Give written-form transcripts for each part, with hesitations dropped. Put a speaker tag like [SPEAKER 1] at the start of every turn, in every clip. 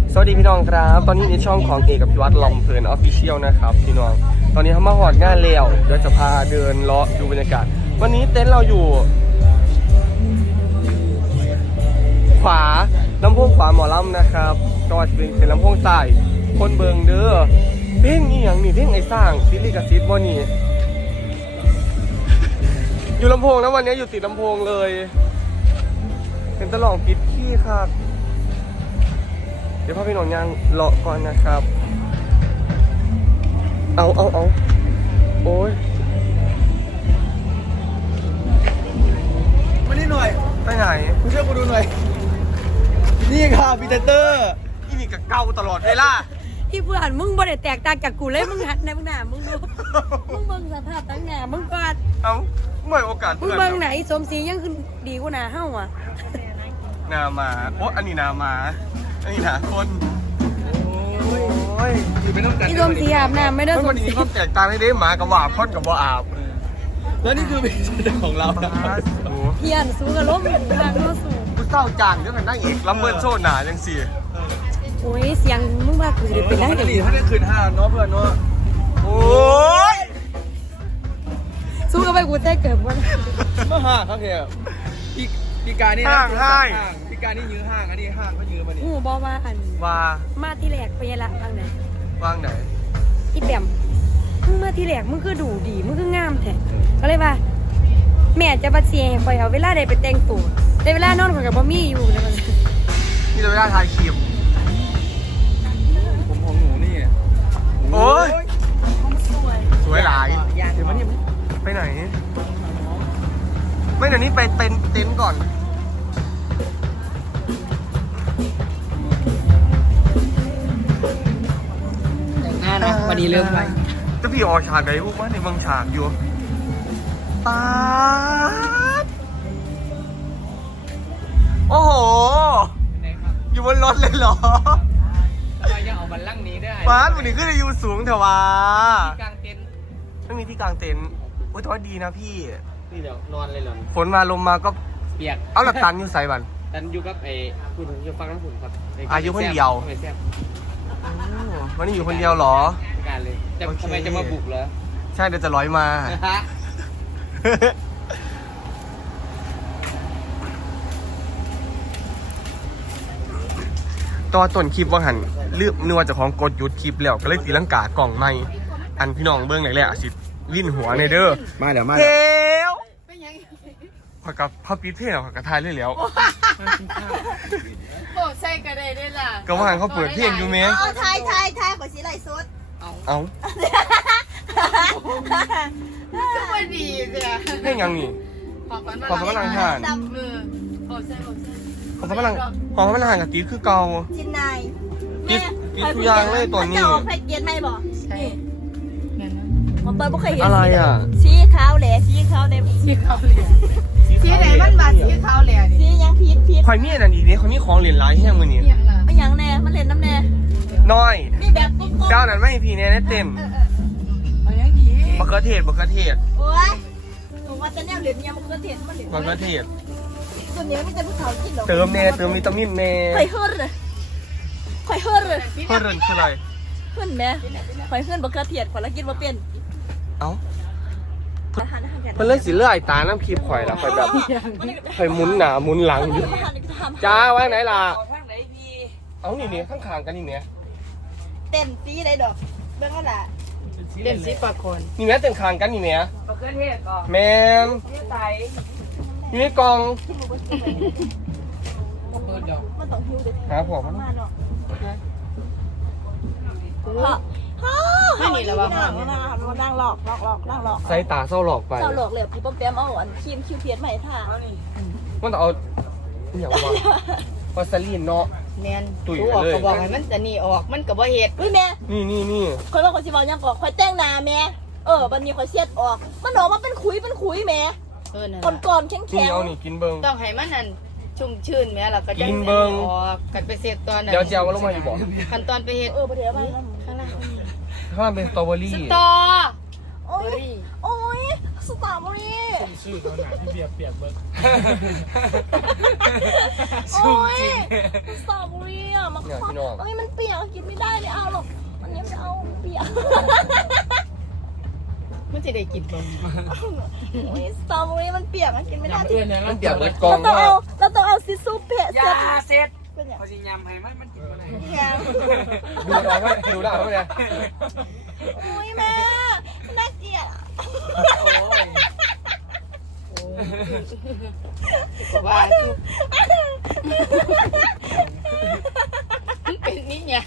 [SPEAKER 1] สวัสดีพี่น้องครับตอนนี้ในช่องของเอกกับพิวัตรลำเพลินออฟฟิเชียลนะครับพี่น้องตอนนี้เขามาหอดงานแล้วเดี๋ยวจะพาเดินเลาะดูบรรยากาศวันนี้เต็นท์เราอยู่ขวาลำโพงขวาหมอลำนะครับก็จะเป็นลำโพงใต้คนเบิงเด้อเพลงนี้อย่างนี้เพลงไอ้สร้างซิลิกาซิสบ่นี่อยู่ลำโพงนะวันนี้อยู่ติดลำโพงเลยเป็นตลองปิดขี้ครับเดี๋ยวพ่อพี่น้องยังเลาะก่อนนะครับเอาโอ้ย
[SPEAKER 2] มานี่หน่อย
[SPEAKER 1] ไปไหน
[SPEAKER 2] มาช่วยกูดูหน่อยนี่ค่ะพีเตอร์
[SPEAKER 1] อีนี่กับเก่าตลอดเวลา
[SPEAKER 3] ที่เพื่อนมึงบ่ได้แตกต่างจากกูเลยมึงหัดในมึงหน้ามึงดูมึงเบิ่งสภาพตั้งหน้ามึงก่อน
[SPEAKER 1] เอาเมื่อโอกาส
[SPEAKER 3] มึงเบิ่งไหนสมศรียังขึ้นดีกว่าหน้าเฮาอ่ะ
[SPEAKER 1] นามาโอ้อันนี้นามาอันนี้นาคนโอ้ย
[SPEAKER 2] อยู่เป็นน้ำกัน
[SPEAKER 3] อีสมศรีอาบน้ำไม่ได้ส
[SPEAKER 1] วั
[SPEAKER 3] ม
[SPEAKER 1] น
[SPEAKER 3] ศ
[SPEAKER 1] นี้
[SPEAKER 3] รี
[SPEAKER 1] เขาแตกต่างให้ได้หมากับว่าพ่นกับว่าอาบ
[SPEAKER 2] แล้วนี่คือพีเตอร์ของเรานะครับ
[SPEAKER 1] โอ้
[SPEAKER 3] เพี้ยนสู้กับลมทางโน้สู้
[SPEAKER 1] กูเศร้าจางเดี๋ยวกันนั่งอีกลำเบิร์นโซ่หนาจังสิ
[SPEAKER 3] โอ้ยเสียงมึงว่ากูจะได้เป็นนัก
[SPEAKER 2] กะห
[SPEAKER 3] เอ
[SPEAKER 2] รี่
[SPEAKER 3] ก
[SPEAKER 2] ถ้าได้คืน5เนาะเพื่อนเนาะ
[SPEAKER 1] โอ้ย
[SPEAKER 3] สู้กับไปกูได้เกิดวัน
[SPEAKER 2] เมื่อ5ครับเฮียพี่การนี่พี่การนี่ยื้อห้างอันนี้ห้างก็ยื้อมานี่
[SPEAKER 3] หูบ่ว่าอัน
[SPEAKER 1] ว่า
[SPEAKER 3] มาที่แรกไปละทางไหน
[SPEAKER 1] ว่างไหน
[SPEAKER 3] อีแปมมึงมาที่แรกมึงคือดูดีมึงคืองามแท้ก็เลยว่าแม่จะบัดเสียให้ข่อยเอาเวลาใดไปแต่งตัวแต่เวลานอนข่อยก็บ่มีอยู่นะมัน
[SPEAKER 1] นี่จะเวลาถ่ายคลิป
[SPEAKER 2] ผมของหนูนี่
[SPEAKER 1] โอ้ย สวยหลาย
[SPEAKER 2] เดี๋ยวมานี่
[SPEAKER 1] ไปไหน ไม่เดี๋ยวนี้ไปเต็นท์ก่อน
[SPEAKER 4] แต่งหน้านะวันนี้เริ่มไป
[SPEAKER 1] จะพี่ออกฉากไหนพวกมันในเมืองฉากอยู่ป๊าดโอ้โห
[SPEAKER 4] ไหนครับ
[SPEAKER 1] อยู่บนรถเลยเหรอ
[SPEAKER 4] ทำไมยังเอาบันลังก์นี้ได้
[SPEAKER 1] ป๊าดวันนี้ขึ้นไปอยู่สูงเถอะวะ
[SPEAKER 4] กลางเต็นท์
[SPEAKER 1] ไม่มีที่กางเต็นท์โอ้ยแต่ว่าดีนะพี่
[SPEAKER 4] นี่เดี๋ยวนอนเลยเหรอ
[SPEAKER 1] ฝนมาลมมาก็
[SPEAKER 4] เปียก
[SPEAKER 1] เอาหลักตันอยู่ใส่บัน
[SPEAKER 4] ตันอยู่กับไอ้คุณอยู่ฟังน้ำผุนครับ
[SPEAKER 1] อายุคนเดียว
[SPEAKER 4] ไม่แซ่บ
[SPEAKER 1] วันนี้อยู่คนเดียวเหรอ
[SPEAKER 4] การเลยจะ
[SPEAKER 1] โอเค
[SPEAKER 4] ทำไมจะมาบุกเหรอ
[SPEAKER 1] ใช่เดี๋ยวจะร้อยมา ตอนต้นคลิปว่าหันลืมนึกว่าเจะของกดหยุดคลิปแล้วก็เลยตีลังกากล่องไม่อันพี่น้องเบิ้งไหนแหละสิวิ่นหัวในเด้อ
[SPEAKER 2] มาเดี๋ยวมา
[SPEAKER 1] เทวขอยกับพ่อปีเทลขอยกับทายเลยแล้ว
[SPEAKER 5] โอ้ใช่ก็ได้ด้วยล่ะ
[SPEAKER 1] ก็ว่าหันเขาเปิดเพลงอยู่เม
[SPEAKER 5] เอาทายขอสีไหลสุด
[SPEAKER 1] เอ้า
[SPEAKER 5] ก็ไม่ดีเนี่ย
[SPEAKER 1] เพลงยังนี่ ขอพระลังทาน
[SPEAKER 5] ดำมือโอ้ใช่
[SPEAKER 1] ขอพระลังกับกีคือเก่า
[SPEAKER 5] ชินนาย
[SPEAKER 1] กีทุกอย่างเลยตัวนี้
[SPEAKER 5] เจ้าเคยเกียนไหมบอกใช่ผมเปิดไม่เคยเห็น
[SPEAKER 1] อะไรอ่ะ
[SPEAKER 5] ชี้ขาวแหล่ชี้ขาวแหล่ชี้ขาวแหล่ชี้ไหนมันบาดชี้ขาวแหล่ชี้ยังพีด
[SPEAKER 1] ข่อยมีอันนั้นอีกนี่ข่อยมีของเหรียญหลายแห่งมือนี่
[SPEAKER 5] ไม่ยังแน่มันเล่นน้ำแน่
[SPEAKER 1] น้อย
[SPEAKER 5] นี่แบบปุ๊บ
[SPEAKER 1] เจ้านั้นไม่มีพีแน่เต็มมะเขือเทศ
[SPEAKER 5] โอ้ยผมว่าจะแนวเหรียญยังมันก็เทียนมันเหรียญ
[SPEAKER 1] มะเขือเทศ
[SPEAKER 5] ส่วนใหญ่ไม่จะผู้สาวกินหรอก
[SPEAKER 1] เติมวิตามินแน่
[SPEAKER 5] ข่อยเฮิร์ดเลยข่อยเฮิร์ดเลย
[SPEAKER 1] เพื่อนคืออะไร
[SPEAKER 5] เฮิร์ดแม่ข่อยเฮิร์ดบักกระเทียดข่อยละกินบ่เป็น
[SPEAKER 1] เอ้า
[SPEAKER 5] อาหารอาหารกัน
[SPEAKER 1] เพื่อนเลยสิเลื่อยตาน้ำคลิปข่อยละข่อยแบบข่อยหมุนหนาหมุนหลังอยู่
[SPEAKER 5] อาหารจะทำ
[SPEAKER 1] จ้าว่าไหนล่ะ
[SPEAKER 4] ทางไหนพี่
[SPEAKER 1] เอ้านี่ข้างๆกันนี่เนี่ย
[SPEAKER 5] เต้นซีได้ดอกเบื้องก็ละ
[SPEAKER 4] เล่นซิปากคน
[SPEAKER 1] นี่แม่เต็มคางกันนี่เนี่ย
[SPEAKER 4] มะเขือเทศก่อน
[SPEAKER 1] แมน
[SPEAKER 4] นี่ไต
[SPEAKER 1] อยู่ในกล่อง
[SPEAKER 4] เปิดดอก
[SPEAKER 5] มันต้องหิวเด็ด
[SPEAKER 1] หาผม
[SPEAKER 5] มาเนาะไม่หนีแล้วว่านั่งหลอกนั่งหลอก
[SPEAKER 1] ใส่ตาเศร้าหลอกไป
[SPEAKER 5] เจ้าหลอกเลยพี่ป้อมแปมเอาอันครีมคิวเพียนใหม่ท่า
[SPEAKER 1] มันต้องเอาอย่างว่าวาสลีนเนาะ
[SPEAKER 4] แมน
[SPEAKER 1] ตุ๋ย
[SPEAKER 4] ออก
[SPEAKER 1] เลย
[SPEAKER 4] ก็บอกให้มันจะหนีออกมันก็บ่เฮ็ด
[SPEAKER 5] เฮ้ยแม่
[SPEAKER 1] นี่
[SPEAKER 5] คอยว่าคนสิบอกยังก่อนคอยแต่งหน้าแม่วันนี้คอยเช็ดออกมันออกมาเป็นขุยแม่
[SPEAKER 4] นั่น
[SPEAKER 5] ก่อนแข็ง
[SPEAKER 1] นี่เอานี่กินเบิ้ง
[SPEAKER 4] ต้องให้มันนั่นชุ่มชื่นแม่แล้วก็จะ
[SPEAKER 1] กินเบิ่ง
[SPEAKER 4] ออกกันไปเสร็จตอนนั้น
[SPEAKER 1] เดี๋ยวเจียวลงมาอยู่บ่
[SPEAKER 4] ขั้นตอนไปเฮ็ด
[SPEAKER 5] ประเดี๋ยวไป
[SPEAKER 4] ข้างล่าง
[SPEAKER 1] ข้างล่างเป็นสตรอเบอรี่
[SPEAKER 4] สตอ
[SPEAKER 5] อ
[SPEAKER 3] โอ้
[SPEAKER 4] เบอร์
[SPEAKER 3] ย
[SPEAKER 4] รี่
[SPEAKER 3] โอ้ยสตรอเบอรี่
[SPEAKER 2] ชื่อตัวหนาที่เบียร์เปียกเบิร์
[SPEAKER 3] โอ้ยสตรอเบอรี่อ่ะมัน
[SPEAKER 1] เนี่ยพี่น้อง
[SPEAKER 3] เอ้ยมันเปียกกินไม่ได้ไม่เอาหรอกอันนี้ไม่เอาเปียก
[SPEAKER 4] มันจะได้กินบ่
[SPEAKER 3] โอ้ยสตรอเบอรี่มันเปียกมันกินไม่ได้
[SPEAKER 1] มันเปียกเบิดกอง
[SPEAKER 3] เราต้อง
[SPEAKER 1] ว่า
[SPEAKER 3] เอาเราต้องเอาซิซูเพะ
[SPEAKER 2] ยาเสร็จ
[SPEAKER 3] เป็นอย่าง
[SPEAKER 2] พอสิยำให้มันกินมาไหน
[SPEAKER 3] เงี้ย
[SPEAKER 1] ดูได้ไหมดูได้ไหมเนี่ย
[SPEAKER 3] โอ้ยแม่น่าเกลียดอะ
[SPEAKER 2] โอ้ย
[SPEAKER 4] ว่ามันเป็นนี่ไง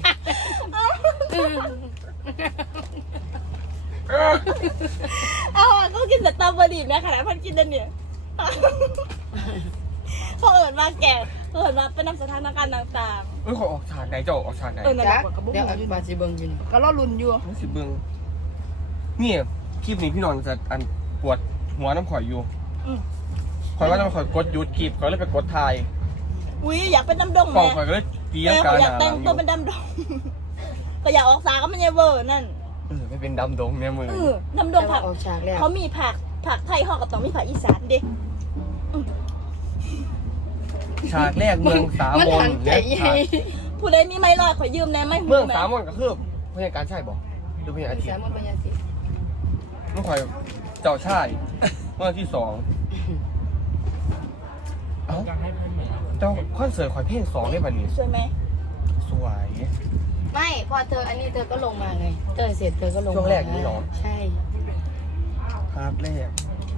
[SPEAKER 3] เอาอะก็กินแต่สตรอเบอรี่แม่ขนาดพันกินได้เนี่ยพอเอิญมาแก่เอิญมาเป็นนำสถานการณ์ต่าง
[SPEAKER 1] เอ้ยขอออกฉากไหนเจ้าออกฉากไหน
[SPEAKER 3] ๆเออนั่นแห
[SPEAKER 4] จ้ะ
[SPEAKER 3] ละกับบุ้ง
[SPEAKER 4] เดี๋ยวบาสิเบิ่งอยู่
[SPEAKER 3] ก็รอลุ้นอยู่
[SPEAKER 1] รู้สึกเบิ่งนี่คลิปนี้พี่น้องจะอันปวดหัวน้ำข่อยอยู่ข่อยว่าน้ำข่อยกดหยุดคลิปข่อยเลยไปกดถ่าย
[SPEAKER 3] อุ้ยอยากเป็นน้ำดง
[SPEAKER 1] กล่อง
[SPEAKER 3] แม่
[SPEAKER 1] ข่อยก็เลยเตีย
[SPEAKER 3] แม่
[SPEAKER 1] งกา
[SPEAKER 3] เขา
[SPEAKER 1] ห
[SPEAKER 3] อยาก
[SPEAKER 1] นา
[SPEAKER 3] แต่ง
[SPEAKER 1] อ
[SPEAKER 3] ตัว
[SPEAKER 1] ยู่
[SPEAKER 3] เป็นดำดง ก็อยากออกสาก็มันเยเวอร์นั่น
[SPEAKER 1] ไม่เป็นดำดงเนี่ยมือ
[SPEAKER 3] น้ำดงผัก
[SPEAKER 4] ออกฉากแล้ว
[SPEAKER 3] เขามีผักไทยห่อกับต้องมีผักอีสานเด็
[SPEAKER 1] ฉากแรกเมืองสาม
[SPEAKER 4] มัน
[SPEAKER 1] ม
[SPEAKER 4] หั
[SPEAKER 1] น
[SPEAKER 4] นใจ
[SPEAKER 1] เนี่ย
[SPEAKER 4] ใหญ่
[SPEAKER 3] ผู้ใดมีไม้ลอยขอยืมได้ไหม
[SPEAKER 1] เมืองสามมนก็คือพยาการใช่บอกหรือพยาอาทิต
[SPEAKER 4] สาม
[SPEAKER 1] ย์
[SPEAKER 4] มันเป็นยังสิ
[SPEAKER 1] มันข่อยเจ้าชายเมื่อที่สองเอ้าเจ้าคอนเสิร์ตข่อยเพลงสองได้ป่ะนี่
[SPEAKER 3] สวยไหม
[SPEAKER 1] สวย
[SPEAKER 4] ไม่พอเธออันนี้เธอก็ลงมาไงเธอเสร็จเธอก็ลงมา
[SPEAKER 1] ช่วงแรกนี่เหรอ
[SPEAKER 4] ใช่
[SPEAKER 1] ครับแรก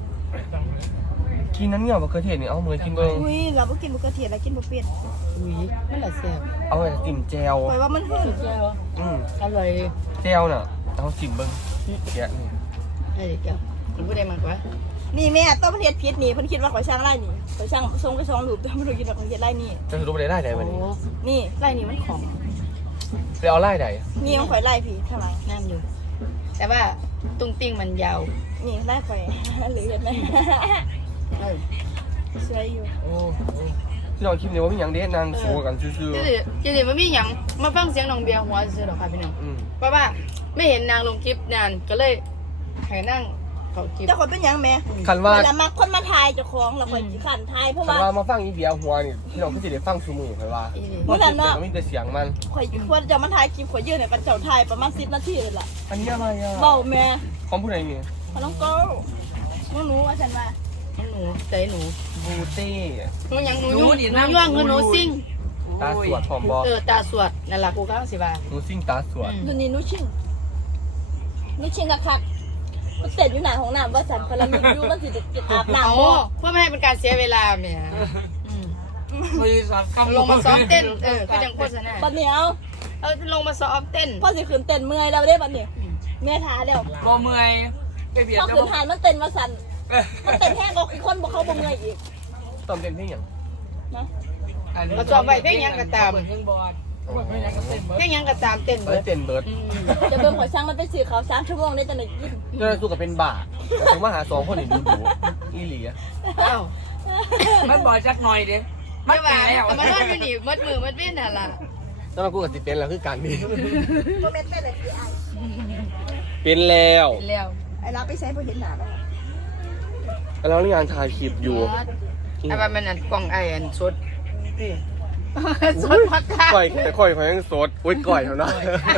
[SPEAKER 1] กินนั้นเนี่ยมะเขือเทศนี่เอามือกินเบิ้ง
[SPEAKER 3] อุ้ยเราก็กินบุกระเทียมแล้วกินบุเป็ด
[SPEAKER 4] อุ้ยมันละแซ่บ
[SPEAKER 1] เอาไปจิ้มแจว
[SPEAKER 3] คอยว่ามันหื่น
[SPEAKER 4] สุดยอด อร่อย
[SPEAKER 1] แจวน่ะเอาจิ้มเบิ้งแกะนี่
[SPEAKER 4] เฮ้ยเจ้าคุณผู้ใดมากกว่า
[SPEAKER 3] นี่แม่ต้นประเทศพิษนี่เพิ่นคิดว่าขอยช่างไร่นี่ขอยช่างทรงกระชองหลูบแต่ไม่รู้กินว่าขอยเฮ็ดไร่นี่
[SPEAKER 1] จะรู้ไปได้ไหน
[SPEAKER 4] โอ้
[SPEAKER 1] วันนี้
[SPEAKER 3] นี่
[SPEAKER 4] ไล่นี่มันของ
[SPEAKER 1] ไปเอาไล่ไหน
[SPEAKER 3] นี่ของข่อยไร่พี่ข้างหลัง
[SPEAKER 4] น้ำอยู่ แต่ว่าตุ้งติ้งมันยาว
[SPEAKER 3] นี่ไร่ข่อย หรือเห็นไหม
[SPEAKER 4] เออ
[SPEAKER 3] สวยอยู่
[SPEAKER 1] โอ้ที่เราคลิปนี้ว่ามีอย่างเด็ดนางสู้กันซื่อ
[SPEAKER 4] จิ๋วมันมีหยังมาฟังเสียงน้องเบียร์หัวซื้อหรอคะพี่น้อง
[SPEAKER 1] ๆ
[SPEAKER 4] เพราะว่าไม่เห็นนางลงคลิปนานก็เลยให้นั่งเขาคลิป
[SPEAKER 3] เจ้าคนเป็นหยังแม่
[SPEAKER 1] คันว่า
[SPEAKER 3] เวลามาคนมาทายเจ้าของเราข่อยขันทายเพราะ
[SPEAKER 1] คัน
[SPEAKER 3] ว่า
[SPEAKER 1] ว่ามาฟังอีเบียหัวนี่พี่น้องก็จะได้ฟังซูมือคันว่า
[SPEAKER 4] อีนี่
[SPEAKER 1] เพราะแต่ก็มีแต่เสียงมัน
[SPEAKER 3] ข่อยควรจะมาทายคลิปข่อยยืนเนี่ยกันเจ้าทายประมาณ10 นาทีเลยล่ะ
[SPEAKER 1] อันนี้อะไรอ่ะ
[SPEAKER 3] เบาแม่
[SPEAKER 1] ของผู้ใดนี่
[SPEAKER 3] พน้องโก้หนูว่าฉันว่า
[SPEAKER 4] หนูใจหนู
[SPEAKER 1] บูเต้
[SPEAKER 4] หนูยังหนูยุ่งหนูย่องคือหนูซิ่ง
[SPEAKER 1] ตาสวดพร้อมบอ
[SPEAKER 4] ตาสวดนั่นแหละกูก็สิบา
[SPEAKER 1] หนูซิ่งตาสวด
[SPEAKER 3] ดูนี่หนูชิงคักมันเสร็จอยู่ไหนของน้ำว่าสันพลังมันอยู่มันสิจะอาบน้ำ
[SPEAKER 4] เอา
[SPEAKER 3] บ่
[SPEAKER 4] เพื่อไม่ให้เป็นการเสียเวลาแม่
[SPEAKER 2] บริษัทกำ
[SPEAKER 4] ลงมาซ้อมเต้นก็ยังโฆษณา
[SPEAKER 3] บัดเนี้ย
[SPEAKER 4] ลงมาซ้อมเต้น
[SPEAKER 3] พ่อสิขืนเต้นเมื่อยแล้วได้บัดนี้แม่ท้าแล้ว
[SPEAKER 2] บ่เมื่อยไปเบียด
[SPEAKER 3] พ่อ
[SPEAKER 2] จะ
[SPEAKER 3] ขืนหานมันเต้นมาสั่นมันเต้นแห้งก็อีกคนบอกเขาบ่เมื่อยอีก
[SPEAKER 1] ตอนเป็นเพลงอย่าง
[SPEAKER 3] นะ
[SPEAKER 4] เราซ้อมไปเพลงยังก็ตาม
[SPEAKER 2] เครื่องบอลเพลงยังก็เต้นเบิร์
[SPEAKER 4] เพลงยังก็ตามเต้น
[SPEAKER 1] เบิ
[SPEAKER 4] เบิ
[SPEAKER 1] ร์
[SPEAKER 4] ด
[SPEAKER 1] ดเต้นเบิร์ด
[SPEAKER 3] จะเบิ่งข่อยช่างมันไปสื่อเขา3 ชั่วโมงได้จังได๋กิน
[SPEAKER 1] เจ้าสู้กับเป็นบ้าแต่ถึงมาหาสองคนนี่ดูอีหลีอะ
[SPEAKER 4] อ้าว
[SPEAKER 2] มันบอลจักหน่อยเด้มัน
[SPEAKER 4] ไม่
[SPEAKER 2] แก่
[SPEAKER 4] ว่า
[SPEAKER 2] แล้ว
[SPEAKER 4] มันว่าอยู่นี่มัดมือมัดเว้นน่ะล่ะ
[SPEAKER 1] แล้วมากูกับสิเป็นแล้วคือการนี้
[SPEAKER 3] บ่แม่นเต้นเลยคือไอ้
[SPEAKER 1] เป็นแล้ว
[SPEAKER 4] แล้ว
[SPEAKER 3] ไอ้รับไปใช้บ่เห็นหน้าแล้ว
[SPEAKER 1] แล้วนี่งานถ่ายคลิปอยู่
[SPEAKER 4] ไอ้ว่ามันอันกล่องไอ้อันสดสดพักค่ะ
[SPEAKER 1] ก่อยยังสดอุ้ยก่อยเท่านั้น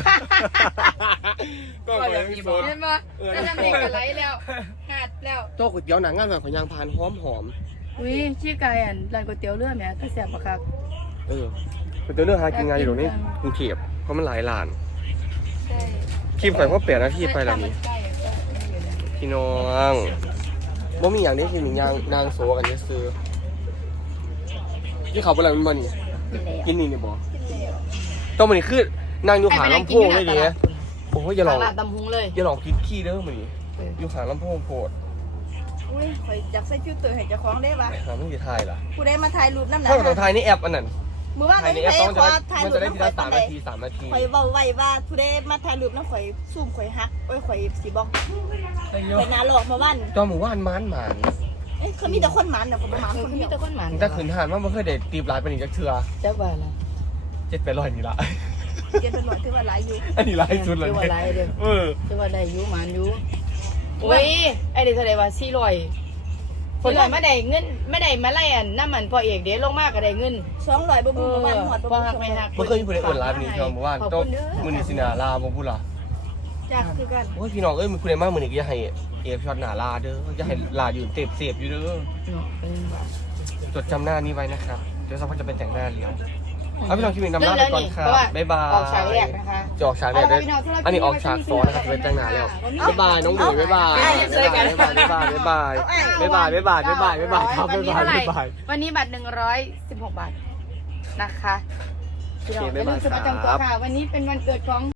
[SPEAKER 1] ก่อยยังสด
[SPEAKER 4] เห็นปะถ้าทำเด็กก็ไหลแล้วหัดแล้ว
[SPEAKER 1] โต๊ะก๋วยเตี๋ยวหนังงานแบบของยางพานหอม
[SPEAKER 4] อุ้ยชื่อไก่อันร้านก๋วยเตี๋ยวเรือแม่ก็แซ่บปะครับ
[SPEAKER 1] เออเป็นตัวเรื่องหากินงานอยู่ตรงนี้กรุงเทพเพราะมันหลายร้าน
[SPEAKER 4] ใช่
[SPEAKER 1] คลิปข่อยเพราะ8 นาทีไปแล้วนี่พี่น้องบ่มีอย่างนี้คือหนึ่งยางนางโซกันจะซื้อที่เขาเป็นอะไรมันบ่นี่กินนี่บ่ต้องมันนี่คือนางอยู่หางลำโพงเลยดิโอ้ยอย่าลอง
[SPEAKER 4] ตลาดตำพุงเลย
[SPEAKER 1] อย่าลองคิดขี้เด้อมันนี่อยู่หางลำโพงโพด
[SPEAKER 3] อุ้ยข่อยอยากใส่ฟิลเตอร์ให้เจ้าของได้ปะ
[SPEAKER 1] หาไม่ได้ถ่ายล่ะ
[SPEAKER 3] ผู้ใดมาถ่ายรูปนำหน้า
[SPEAKER 1] ถ้าต้องถ่ายในแอปอันนั้น
[SPEAKER 3] มื้อวาน
[SPEAKER 1] ถ่ายใน
[SPEAKER 3] นี้
[SPEAKER 1] แอป
[SPEAKER 3] ใคร
[SPEAKER 1] ต้อง
[SPEAKER 3] ขอถ่าย
[SPEAKER 1] มัน
[SPEAKER 3] รู
[SPEAKER 1] จะ
[SPEAKER 3] ป
[SPEAKER 1] ได้
[SPEAKER 3] นำ
[SPEAKER 1] ที
[SPEAKER 3] ข่อ
[SPEAKER 1] ละ
[SPEAKER 3] ยปาน
[SPEAKER 1] 3
[SPEAKER 3] ใด
[SPEAKER 1] นาที3 นาที
[SPEAKER 3] ข่อยเว้าไว้ว่าผู้ใดมาถ่ายรูปนำข่อยซุ่มข่อยฮักโอ้ยข่อยสิบอกข่อยหน้าหลอกมาวัน
[SPEAKER 1] จอหมู่บ้านมัน
[SPEAKER 3] เอ้ยเขามีแต่คนหมันน่ะคนบ่หมันคน
[SPEAKER 4] มี
[SPEAKER 3] เดียว
[SPEAKER 4] แต่คนหมัน
[SPEAKER 1] ถ้าขืนหานมันบ่เคยได้ตีบหลายปานนี้จักเทื่อ
[SPEAKER 4] เจ้าบ้านละ
[SPEAKER 1] 700นี่ล่ะ
[SPEAKER 3] เรียนเป็นหน่วยคือว่าหลายอยู่
[SPEAKER 1] อันนี้หลายสุดเลย
[SPEAKER 4] เจ้าว่าไรเด้อ
[SPEAKER 1] เออ
[SPEAKER 4] เจ้าว่าได้อยู่หมันอยู่โอ้ยไอ้เด็กอะไรวะ400คนไม่ได้เงินไม่ได้มาไล่อันน้ำมันพอเอกเดี๋ยวลงมากก็ได้เงิน
[SPEAKER 5] 200บ่บุประมาณหอด
[SPEAKER 4] พอหักไม่หัก
[SPEAKER 1] เมื่อคืนผู้ใดเอิ้นร้านนี้พี่น้องบอกว่าโต๊ะมื้อนี้สินาลาบ่พูดล่ะ
[SPEAKER 5] จักคือกัน
[SPEAKER 1] โอ้ยพี่น้องเอ้ยผู้ใดมามื้อนี้ก็อย่าให้เอฟช็อตหน้าลาเด้ออย่าให้ลาอยู่เต็บๆอยู่เด้อจดจำหน้านี้ไว้นะครับเดี๋ยวสักพักจะเป็นแต่งหน้าเลี้ยวเอาพี่น้องคิดถึงนำหน้าไปก่อนครับบ๊ายบาย
[SPEAKER 4] ออกฉากแรกนะคะ
[SPEAKER 1] จะออกฉากแรกได้อันนี้ออกฉาก2นะครับจะเป็นแต่งหน้าแล้วบ๊ายบายน้องหมูบ๊ายบายบ๊ายบายบ๊ายบายบ๊ายบายบ๊ายบายบ๊ายบายบ๊ายบายบ๊ายบายครับบ๊ายบายบ๊ายบาย
[SPEAKER 4] วันนี้บัตร116 บาทนะคะพี่น้องอย่าลืมสมัครจองตัวค่ะวันนี้เป็นวันเกิดของ